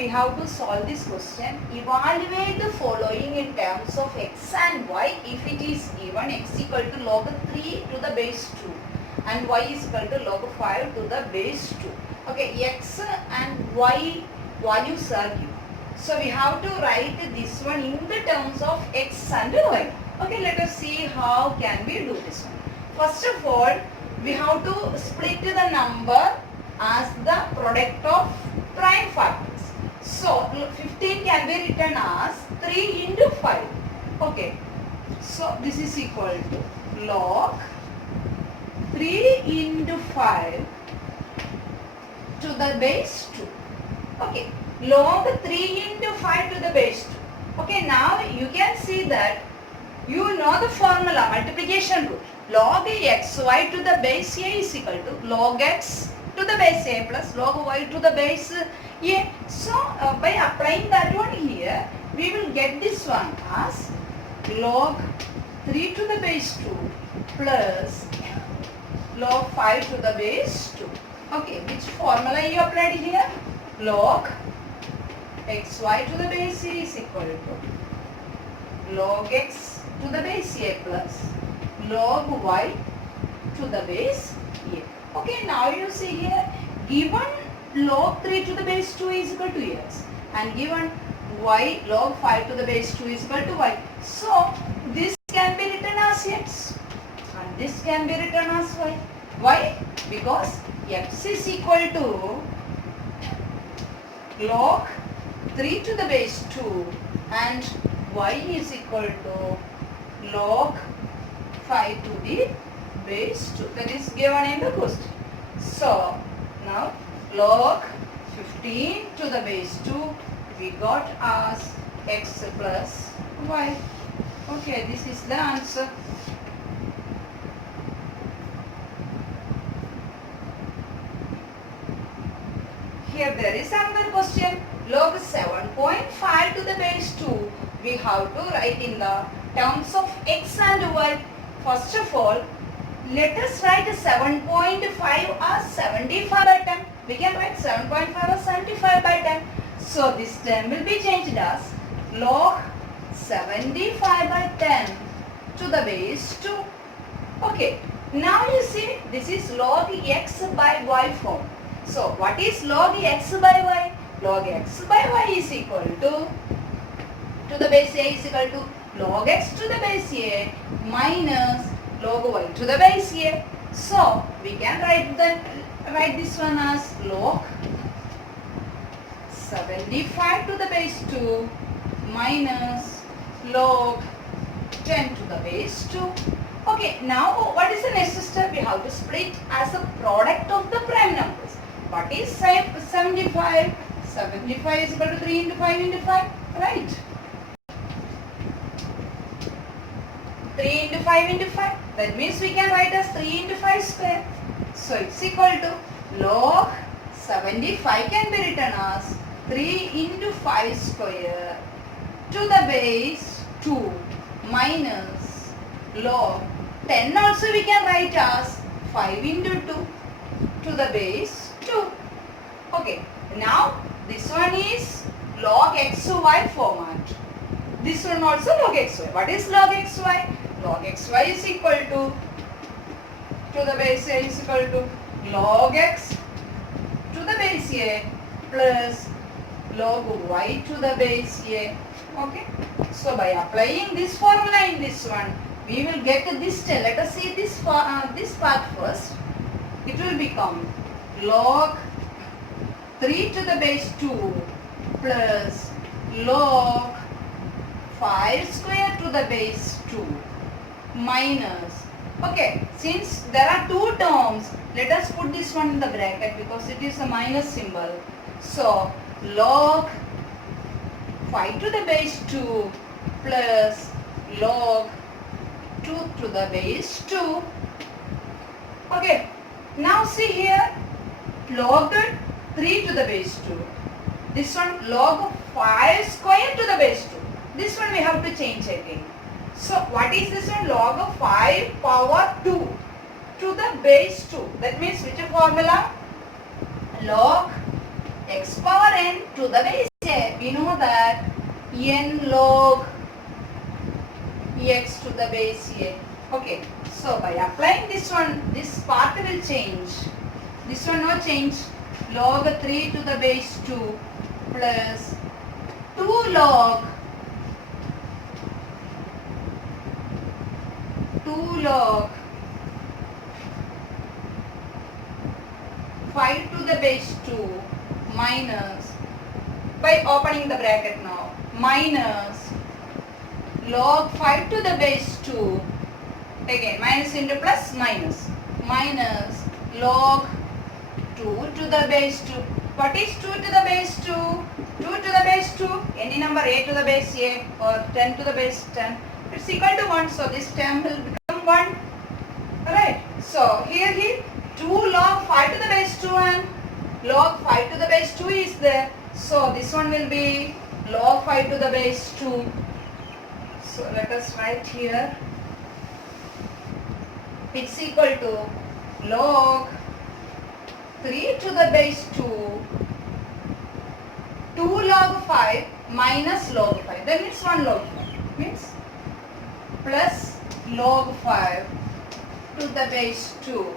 we have to solve this question. Evaluate the following in terms of x and y if it is given x equal to log 3 to the base 2 and y is equal to log 5 to the base 2. Okay, x and y values are given. So we have to write this one in the terms of x and y. Okay, let us see how can we do this one. First of all, we have to split the number as the product of prime factors. So 15 can be written as 3 into 5. Okay. So this is equal to log 3 into 5 to the base 2. Okay. Log 3 into 5 to the base 2. Okay. Now you can see that you know the formula, multiplication rule. Log xy to the base a is equal to log x to the base a plus log y to the base a. So by applying that one here, we will get this one as log 3 to the base 2 plus log 5 to the base 2. Okay, which formula you applied here? Log xy to the base a is equal to log x to the base a plus log y to the base a. Okay, now you see here, given log 3 to the base 2 is equal to x and given y log 5 to the base 2 is equal to y. So this can be written as x and this can be written as y. Why? Because x is equal to log 3 to the base 2 and y is equal to log 5 to the base 2. That is given in the question. So now log 15 to the base 2 we got as x plus y. Okay, this is the answer. Here there is another question. Log 7.5 to the base 2 we have to write in the terms of x and y. First of all, let us write 7.5 as 75 by 10. We can write 7.5 as 75 by 10. So this term will be changed as log 75 by 10 to the base 2. Okay. Now you see this is log x by y form. So what is log x by y? Log x by y is equal to the base a is equal to log x to the base a minus log y to the base a. So we can write this one as log 75 to the base 2 minus log 10 to the base 2. Okay, now what is the next step? We have to split as a product of the prime numbers. What is 75? 75 is equal to 3 into 5 into 5, right? 3 into 5 into 5. That means we can write as 3 into 5 square. So it's equal to log 75 can be written as 3 into 5 square to the base 2 minus log 10 also we can write as 5 into 2 to the base 2. Okay, now this one is log xy format. This one also log xy. What is log xy? Log xy is equal to the base a is equal to log x to the base a plus log y to the base a. Okay. So by applying this formula in this one, we will get this. Let us see this part first. It will become log 3 to the base 2 plus log 5 square to the base 2 minus. Okay, since there are two terms, let us put this one in the bracket because it is a minus symbol. So log 5 to the base 2 plus log 2 to the base 2. Okay, now see here, log 3 to the base 2. This one log 5 square to the base 2. This one we have to change again. So what is this one? Log of 5 power 2 to the base 2. That means which formula? Log x power n to the base we know that n log x to the base a. Okay, so by applying this one, this part will change. This one no change. Log 3 to the base 2 plus 2 log 5 to the base 2 minus, by opening the bracket now, minus log 5 to the base 2, again minus into plus minus, minus log 2 to the base 2. What is 2 to the base 2? 2 to the base 2, any number a to the base a or 10 to the base 10, it's equal to 1, so this term will become 1. Alright, so here 2 log 5 to the base 2 and log 5 to the base 2 is there. So this one will be log 5 to the base 2. So let us write here. It's equal to log 3 to the base 2, 2 log 5 minus log 5. Then it's 1 log 5. Means plus log 5 to the base 2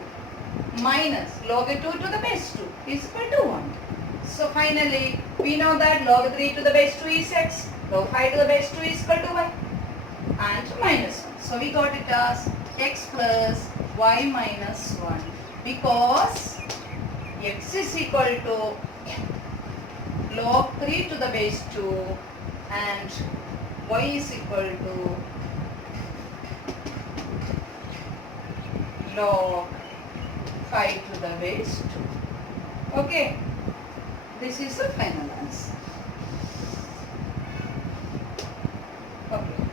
minus log 2 to the base 2 is equal to 1. So finally, we know that log 3 to the base 2 is x, log 5 to the base 2 is equal to y, and minus 1. So we got it as x plus y minus 1, because x is equal to log 3 to the base 2 and y is equal to log 5 to the base 2. Okay, this is the final answer. Okay,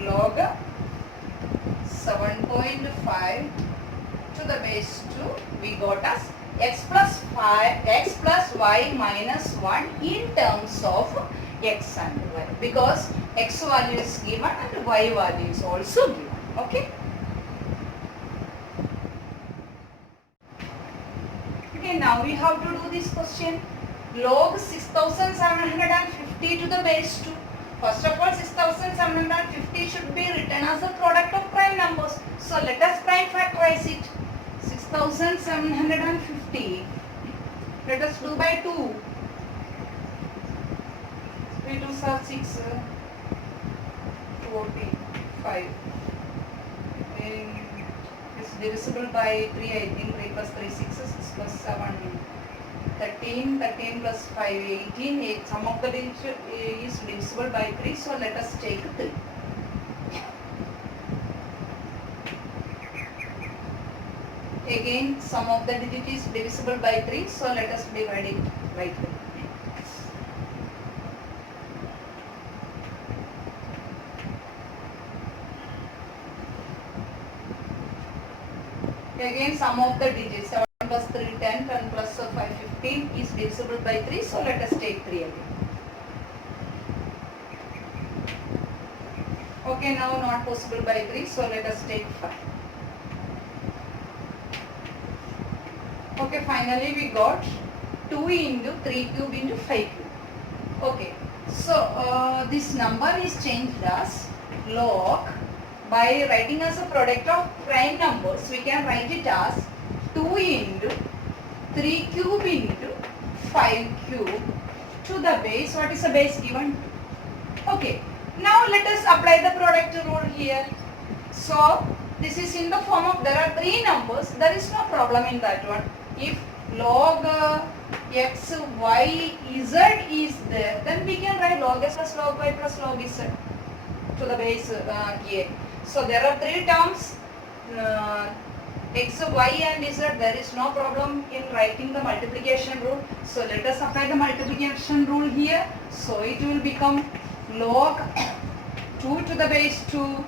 log 7.5 to the base 2 we got as x plus y minus 1 in terms of x and y, because x value is given and y value is also given. Okay. Okay, now we have to do this question. Log 6750 to the base 2. First of all, 6750 should be written as a product of prime numbers. So let us prime factorize it. 6750. Let us do by 2. 3 2s are 6. 45. It's divisible by 3, I think. 3 plus 3 6, 6 plus 7 13, 13 plus 5 18. Sum of the digit is divisible by 3, so let us take 3. Again, sum of the digit is divisible by 3, so let us divide it by 3. Again, sum of the digits, 7 plus 3 10, 10 plus 5 15 is divisible by 3, so let us take 3 again. Okay, now not possible by 3, so let us take 5. Okay, finally we got 2 into 3 cube into 5 cube. Okay, so this number is changed as log. By writing as a product of prime numbers, we can write it as 2 into 3 cube into 5 cube to the base. What is the base given? Okay, now let us apply the product rule here. So this is in the form of, there are 3 numbers, there is no problem in that one. If log x, y, z is there, then we can write log s plus log y plus log z to the base a. So there are 3 terms, x, y and z. There is no problem in writing the multiplication rule. So let us apply the multiplication rule here. So it will become log 2 to the base 2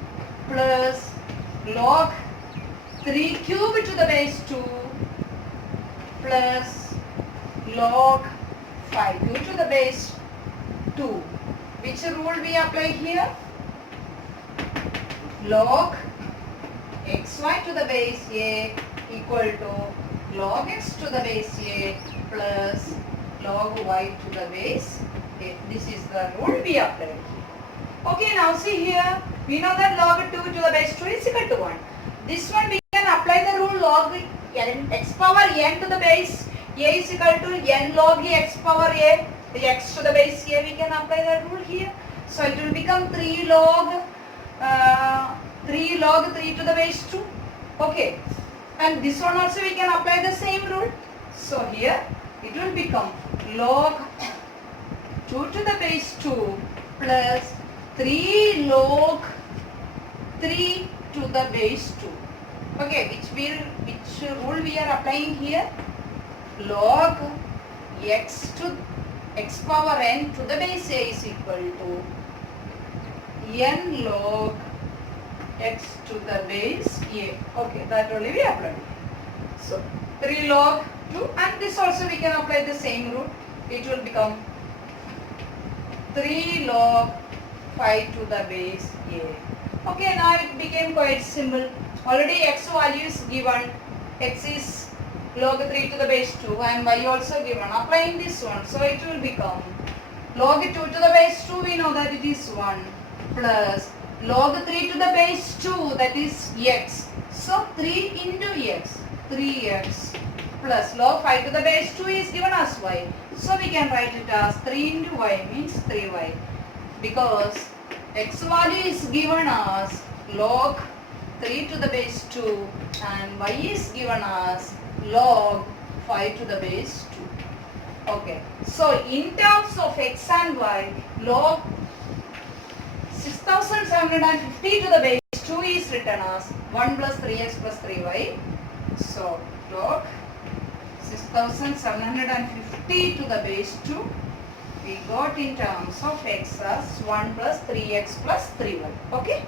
plus log 3 cube to the base 2 plus log 5 cube to the base 2. Which rule we apply here? Log xy to the base a equal to log x to the base a plus log y to the base Okay, this is the rule we applied. Okay, now see here, we know that log 2 to the base 2 is equal to 1. This one we can apply the rule log n, x power n to the base a is equal to n log x power a, the x to the base a, we can apply that rule here. So it will become 3 log 3 to the base 2. Okay, and this one also we can apply the same rule. So here it will become log 2 to the base 2 plus 3 log 3 to the base 2. Okay, which rule we are applying here? Log x power n to the base a is equal to n log x to the base a. Okay, that only we applied. So 3 log 2, and this also we can apply the same rule. It will become 3 log 5 to the base a. Okay, now it became quite simple. Already x value is given. X is log 3 to the base 2 and y also given. Applying this one, so it will become log 2 to the base 2, we know that it is 1, plus log 3 to the base 2, that is x. So 3 into x, 3x, plus log 5 to the base 2 is given as y. So we can write it as 3 into y means 3y, because x value is given as log 3 to the base 2 and y is given as log 5 to the base 2. Okay, so in terms of x and y, log 6750 to the base 2 is written as 1 plus 3x plus 3y. So log 6750 to the base 2 we got in terms of x as 1 plus 3x plus 3y. Okay.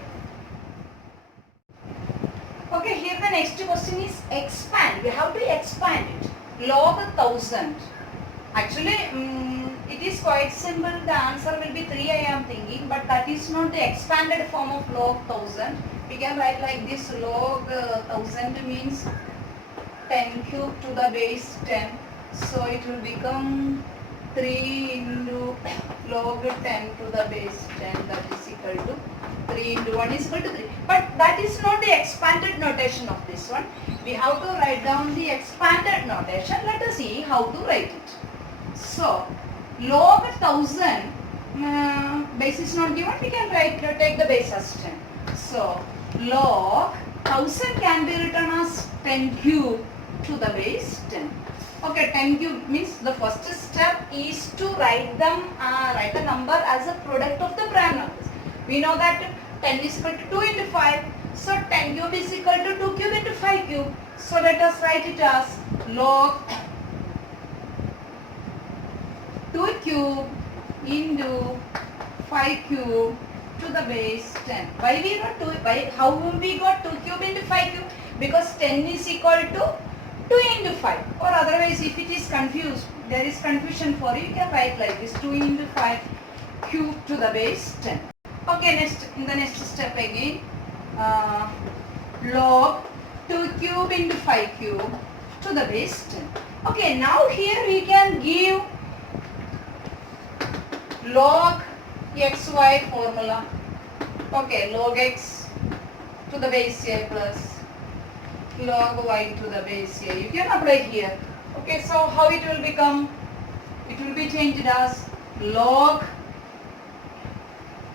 Okay, here the next question is expand. We have to expand it. Log 1000. Actually, it is quite simple. The answer will be 3, I am thinking, but that is not the expanded form of log 1000. We can write like this: log 1000 means 10 cube to the base 10. So it will become 3 into log 10 to the base 10, that is equal to 3 into 1 is equal to 3. But that is not the expanded notation of this one. We have to write down the expanded notation. Let us see how to write it. So log 1000, base is not given, we can take the base as 10. So log 1000 can be written as 10 cube to the base 10. Okay, 10 cube means the first step is to write the number as a product of the prime numbers. We know that 10 is equal to 2 into 5. So 10 cube is equal to 2 cube into 5 cube. So let us write it as log 2 cube into 5 cube to the base 10. Why we got 2? How we got 2 cube into 5 cube? Because 10 is equal to 2 into 5. Or otherwise, if it is confused, there is confusion for you, you can write like this: 2 into 5 cube to the base 10. Okay, in the next step again, log 2 cube into 5 cube to the base 10. Okay, now here we can give log xy formula. Okay, log x to the base a plus log y to the base a. You can apply here. Okay, so how it will become? It will be changed as log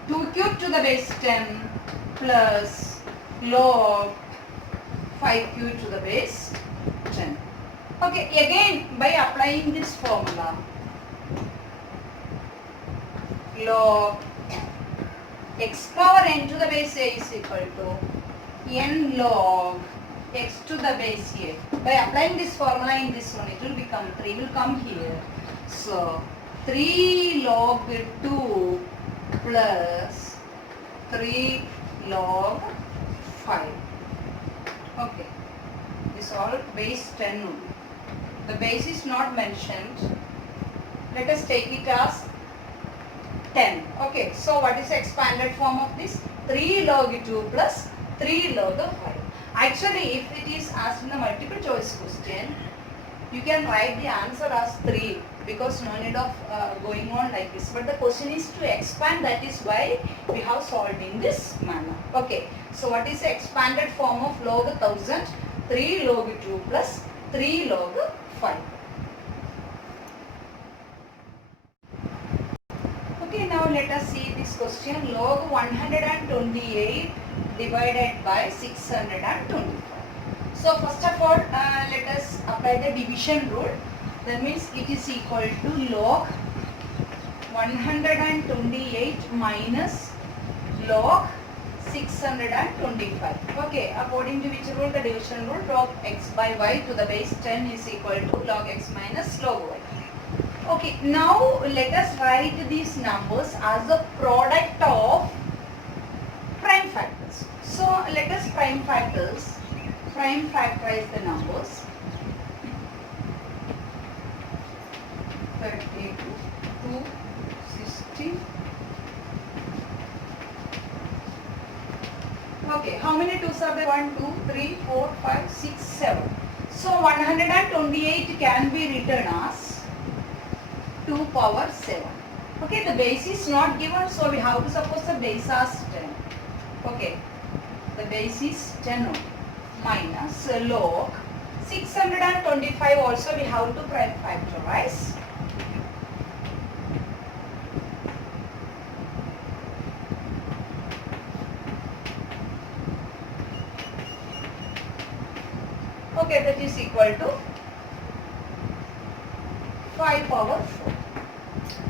2 cube to the base 10 plus log 5 cube to the base 10. Okay, again by applying this formula, log x power n to the base a is equal to n log x to the base a. By applying this formula in this one, it will become 3 will come here. So 3 log 2 plus 3 log 5. Okay, this all base 10 only. The base is not mentioned. Let us take it as 10. Okay, so what is the expanded form of this? 3 log 2 plus 3 log 5. Actually, if it is asked in the multiple choice question, You can write the answer as 3 because no need of going on like this. But the question is to expand, that is why we have solved in this manner. Okay. So what is the expanded form of log 1000? 3 log 2 plus 3 log 5. Okay, now let us see this question. Log 128 divided by 625. So first of all, let us apply the division rule. That means it is equal to log 128 minus log 625. Okay, according to which rule? The division rule. Log x by y to the base 10 is equal to log x minus log y. Okay, now let us write these numbers as a product of prime factors. So let us prime factorize the numbers. 32, 260. Okay, how many 2's are there? 1, 2, 3, 4, 5, 6, 7. So 128 can be written as 2 power 7. Okay, the base is not given, so we have to suppose the base as 10. Okay, the base is 10 only. Minus log 625 also we have to prime factorize. Okay, that is equal to 5 power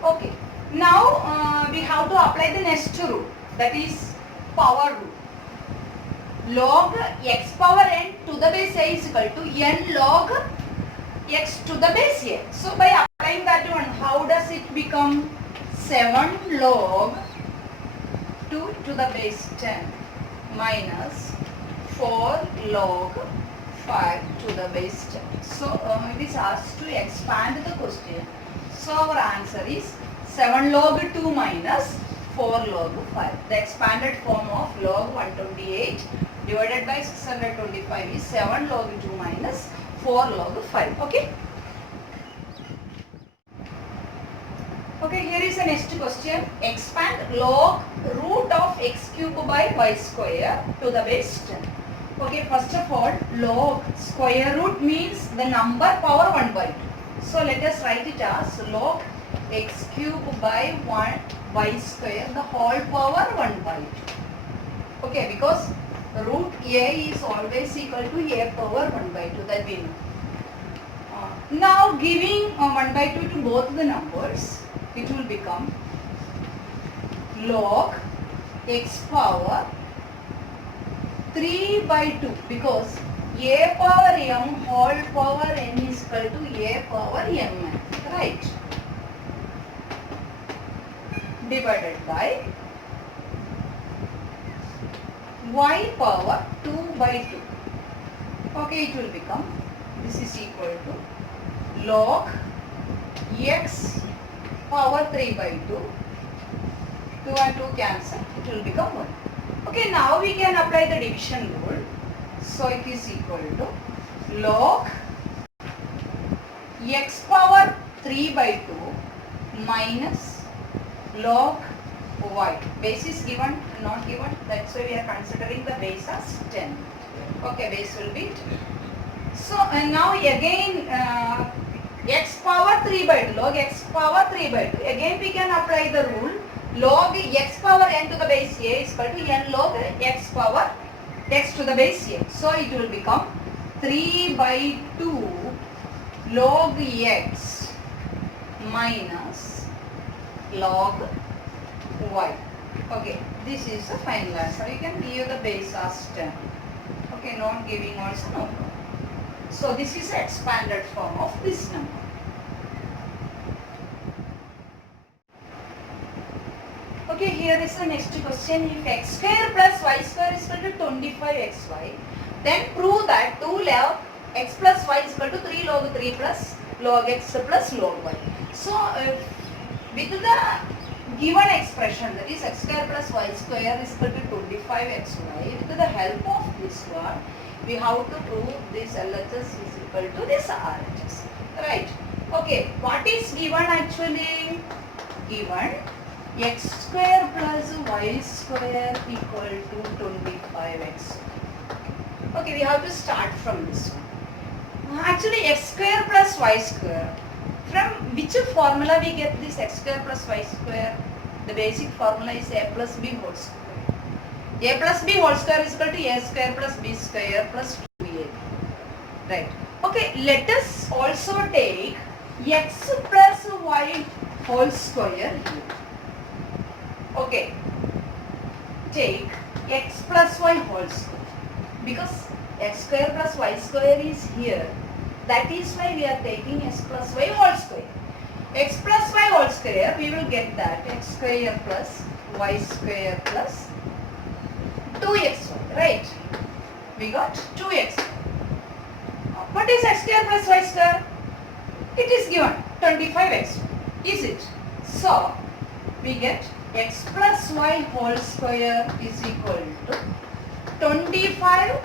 4. Okay, now we have to apply the next rule, that is power rule. Log x power n to the base a is equal to n log x to the base a. So by applying that one, how does it become? 7 log 2 to the base 10 minus 4 log 5 to the base 10. So it is asked to expand the question. So our answer is 7 log 2 minus 4 log 5. The expanded form of log 128 divided by 625 is 7 log 2 minus 4 log 5. Okay. Okay, here is the next question. Expand log root of x cube by y square to the base 10. Okay, first of all, log square root means the number power 1 by 2. So let us write it as log x cube by 1 y square, the whole power 1 by 2. Okay, because root a is always equal to a power 1 by 2, that we know. Now giving 1 by 2 to both the numbers, it will become log x power 3 by 2, because a power m whole power n is equal to a power m, right? Divided by y power 2 by 2. Okay, it will become, this is equal to log x power 3 by 2. 2 and 2 cancel, it will become 1. Okay, now we can apply the division rule. So it is equal to log x power 3 by 2 minus log y. Base is given, not given, that's why we are considering the base as 10. Okay, base will be 10. So now again x power 3 by 2, log x power 3 by 2. Again we can apply the rule log x power n to the base a is equal to n log x power x to the base a. So it will become 3 by 2 log x minus log y. Okay, this is the final answer. You can give the base as 10. Okay, not giving also no problem. So this is the expanded form of this number. Okay, here is the next question. If x square plus y square is equal to 25xy, then prove that 2 log x plus y is equal to 3 log 3 plus log x plus log y. So with the given expression, that is x square plus y square is equal to 25xy, with the help of this one, we have to prove this LHS is equal to this RHS. Right. Okay. What is given actually? Given x square plus y square equal to 25x. Okay, we have to start from this one. Actually, x square plus y square. From which formula we get this x square plus y square? The basic formula is a plus b whole square. A plus b whole square is equal to a square plus b square plus 2ab. Right. Okay, let us also take x plus y whole square here. Okay, take x plus y whole square, because x square plus y square is here. That is why we are taking x plus y whole square. X plus y whole square, we will get that x square plus y square plus 2xy, right? We got 2x. What is x square plus y square? It is given 25x, is it? So, we get x plus y whole square is equal to 25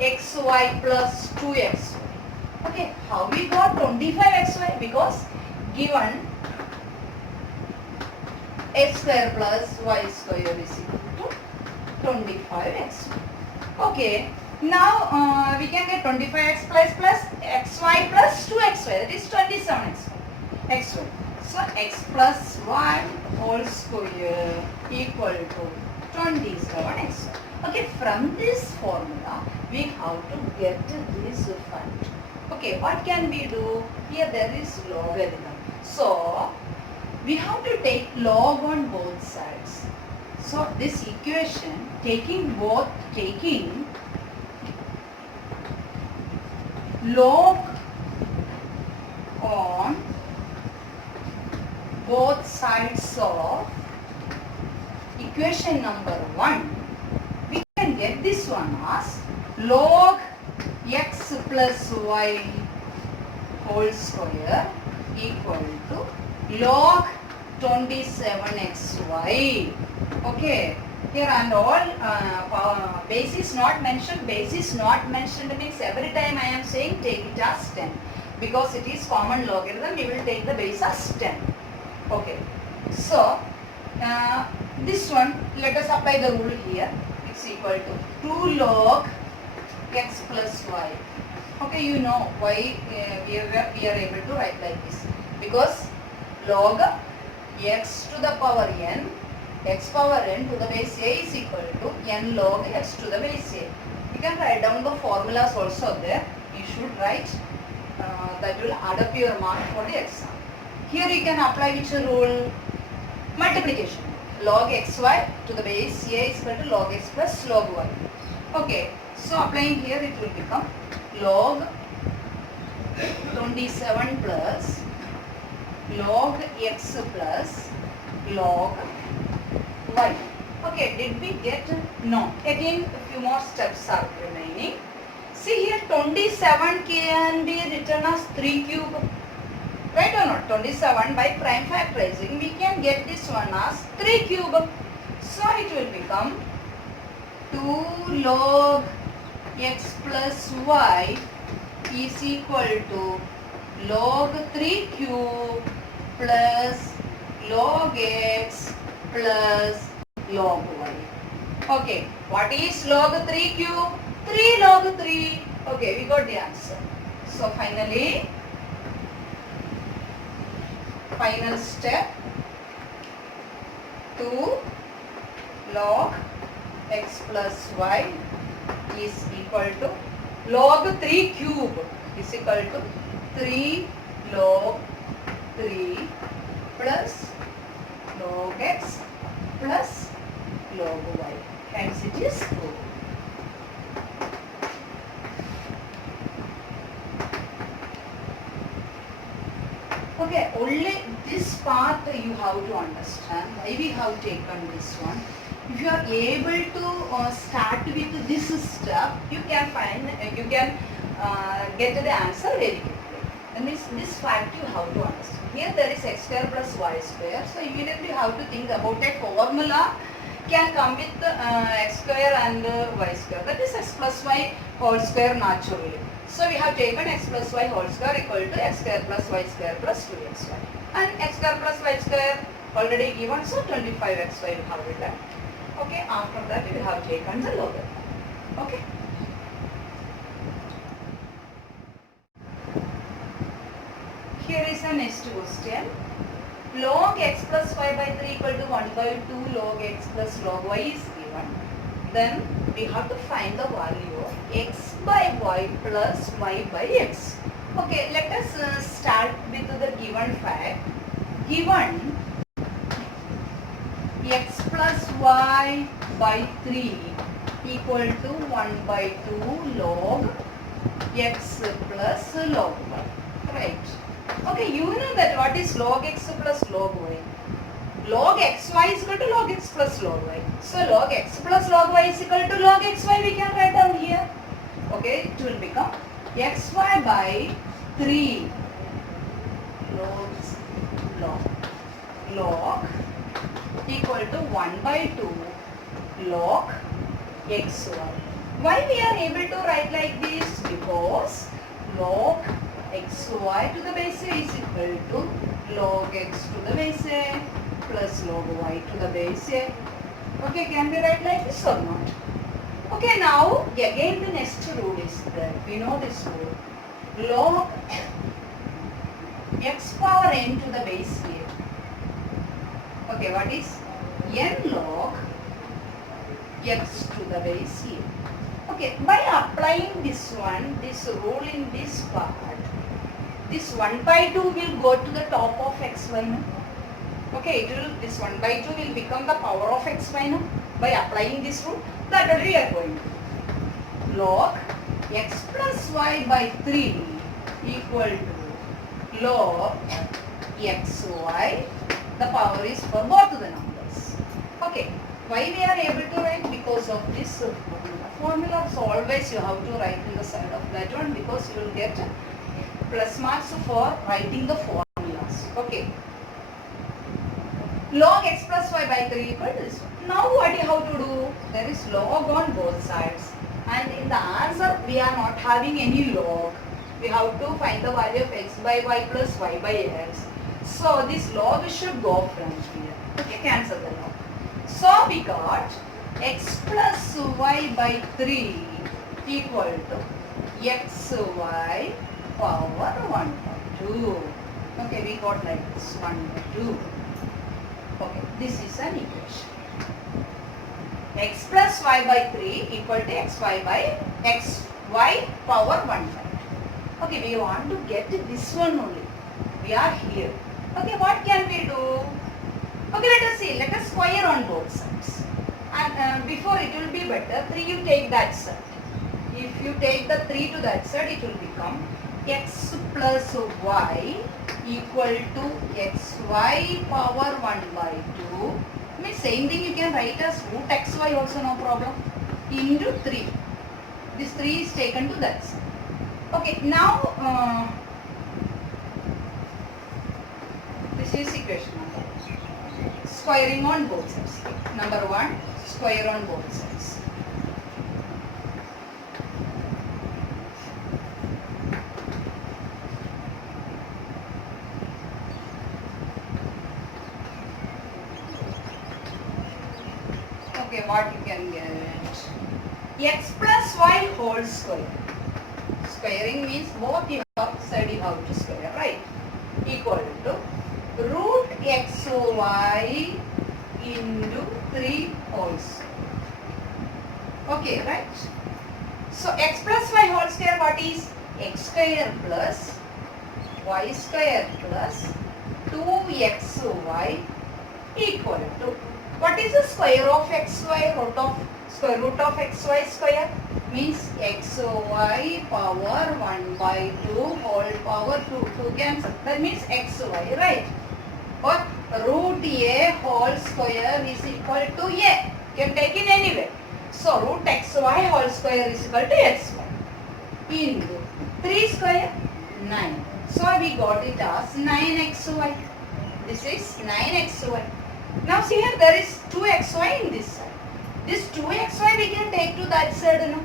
xy plus 2xy. Okay, how we got 25xy? Because given x square plus y square is equal to 25x. Okay, now we can get 25x plus xy plus 2xy, that is 27xy. xy. So x plus y whole square equal to 27x. Okay, from this formula we have to get this fact. Okay, what can we do? Here there is logarithm. So we have to take log on both sides. So this equation, taking log on both sides of equation number 1, we can get this one as log x plus y whole square equal to log 27xy. Okay, here and all base is not mentioned. Base is not mentioned means every time I am saying take it as 10, because it is common logarithm, we will take the base as 10. Okay, so this one, let us apply the rule here. It's equal to 2 log x plus y. Okay, you know why we are able to write like this, because log x to the power n, x power n to the base a is equal to n log x to the base a. You can write down the formulas also there. You should write, that will add up your mark for the exam. Here you can apply which rule? Multiplication. Log xy to the base a is equal to log x plus log y. Okay, so applying here it will become log 27 plus log x plus log y. Okay, did we get? No. Again, a few more steps are remaining. See here, 27 can be written as 3 cube. Right or not? 27 by prime factorizing, we can get this one as 3 cube. So it will become 2 log x plus y is equal to log 3 cube plus log x plus log y. Okay, what is log 3 cube? 3 log 3. Okay, we got the answer. So finally, final step, 2 log x plus y is equal to log 3 cube is equal to 3 log 3 plus log x plus log y. Hence it is true. Okay, only this part you have to understand why we have taken this one. If you are able to start with this step, you can find, you can get the answer very quickly. And this fact you have to understand. Here there is x square plus y square. So immediately you have to think about a formula can come with x square and y square. That is x plus y whole square naturally. So we have taken x plus y whole square equal to x square plus y square plus 2xy. And x square plus y square already given, so 25xy we have written. Okay, after that we have taken the logarithm. Okay. Here is the next question. Log x plus y by 3 equal to 1 by 2 log x plus log y is given. Then we have to find the value of x by y plus y by x. Okay, let us start with the given fact. Given x plus y by 3 equal to 1 by 2 log x plus log y. Right. Okay, you know that what is log x plus log y. Log xy is equal to log x plus log y. So log x plus log y is equal to log xy, we can write down here. Okay, it will become xy by 3 log equal to 1 by 2 log xy. Why we are able to write like this? Because log xy to the base a is equal to log x to the base a plus log y to the base a. Okay, can we write like this or not? Okay, now again the next rule is that we know this rule. Log x power n to the base a. Okay, what is n log x to the base a? Okay, by applying this rule in this part, this 1 by 2 will go to the top of xy now. Okay, this 1 by 2 will become the power of xy now. By applying this rule, that we are going to log x plus y by 3 equal to log xy. The power is for both the numbers. Okay, why we are able to write? Because of this formula. So always you have to write in the side of that one, because you will get plus marks for writing the formulas. Okay. Log x plus y by 3 equal to this one. Now what you have to do? There is log on both sides. And in the answer we are not having any log. We have to find the value of x by y plus y by x. So this log should go from here. Okay, cancel the log. So we got x plus y by 3 equal to xy power 1 by 2. Okay, we got like this 1 by 2. Okay, this is an equation. X plus y by 3 equal to xy by xy power 1 by 2. Okay, we want to get this one only. We are here. Okay, what can we do? Okay, let us see. Let us square on both sides. And before it will be better, 3 you take that side. If you take the 3 to that side, it will become x plus y equal to xy power 1 by 2. Means same thing you can write as root xy also, no problem. Into 3. This 3 is taken to that side. Okay, now this is equation number 1. Squaring on both sides. Number 1, square on both sides. Okay, what you can get? X plus y whole square. Squaring means both you have said you have to square, right? Equal to root xy into 3 whole square. Okay, right? So x plus y whole square, what is? X square plus y square plus 2xy equal to, what is the square of xy? Square root of xy square means xy power 1 by 2 whole power 2 cancel. That means xy, right? Or root a whole square is equal to a. You can take it anywhere. So root xy whole square is equal to xy into 3 square 9. So we got it as 9xy. This is 9xy. Now see here, there is 2xy in this side. This 2xy we can take to that side, no?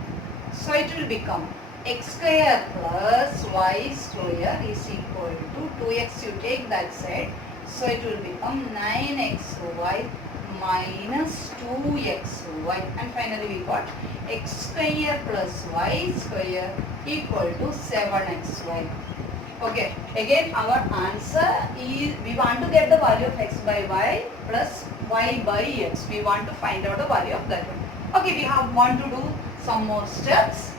So it will become x square plus y square is equal to 2x, you take that side. So it will become 9xy minus 2xy, and finally we got x square plus y square equal to 7xy. Okay, again our answer is, we want to get the value of x by y plus y by x. We want to find out the value of that one. Okay, we want to do some more steps.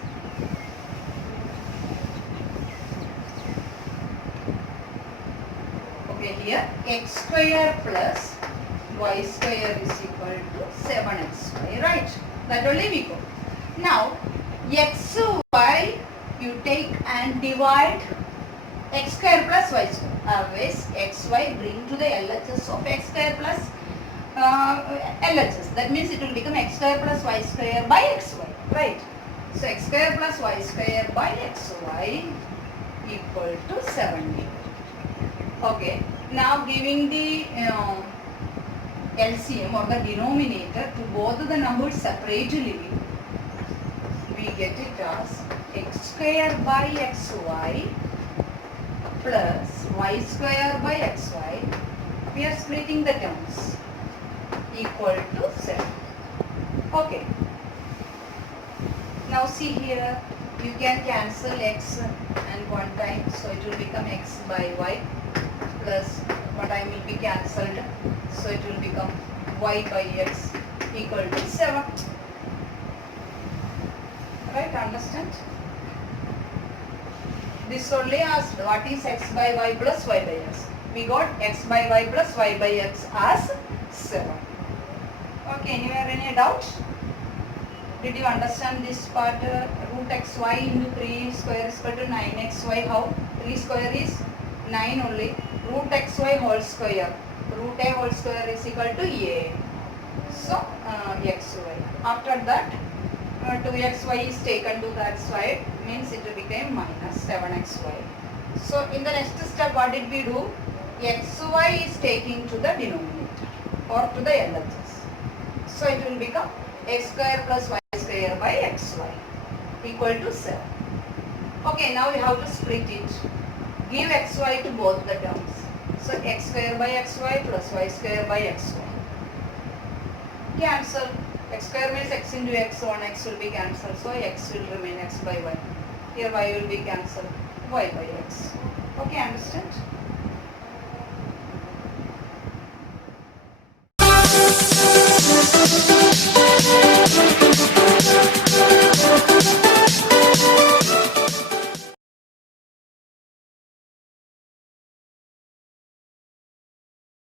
Okay, here x square plus y square is equal to 7xy, right? That only we go. Now xy you take and divide x square plus y square. Always xy bring to the LHS of x square plus LHS. That means it will become x square plus y square by xy, right? So x square plus y square by xy equal to 70. Okay. Now giving the LCM or the denominator to both the numbers separately, we get it as x square by xy plus y square by xy. We are splitting the terms, equal to 7. Okay. Now see here, you can cancel x and one time, so it will become x by y plus one time will be cancelled, so it will become y by x equal to 7. Right, understand? This only asked what is x by y plus y by x. We got x by y plus y by x as 7. Okay, anywhere any doubt? Did you understand this part? Root xy into 3 square is equal to 9xy. How? 3 square is 9 only. Root xy whole square. Root a whole square is equal to a. So, xy. After that, 2xy is taken to that side, means it will become minus 7xy. So, in the next step, what did we do? Xy is taking to the denominator or to the LHS. So, it will become x square plus y square by xy equal to 7. Okay, now we have to split it. Give xy to both the terms. So, x square by xy plus y square by xy. Cancel. X square means x into x, 1x will be cancelled. So, x will remain x by y. Here y will be cancelled, y by x. Okay, understand?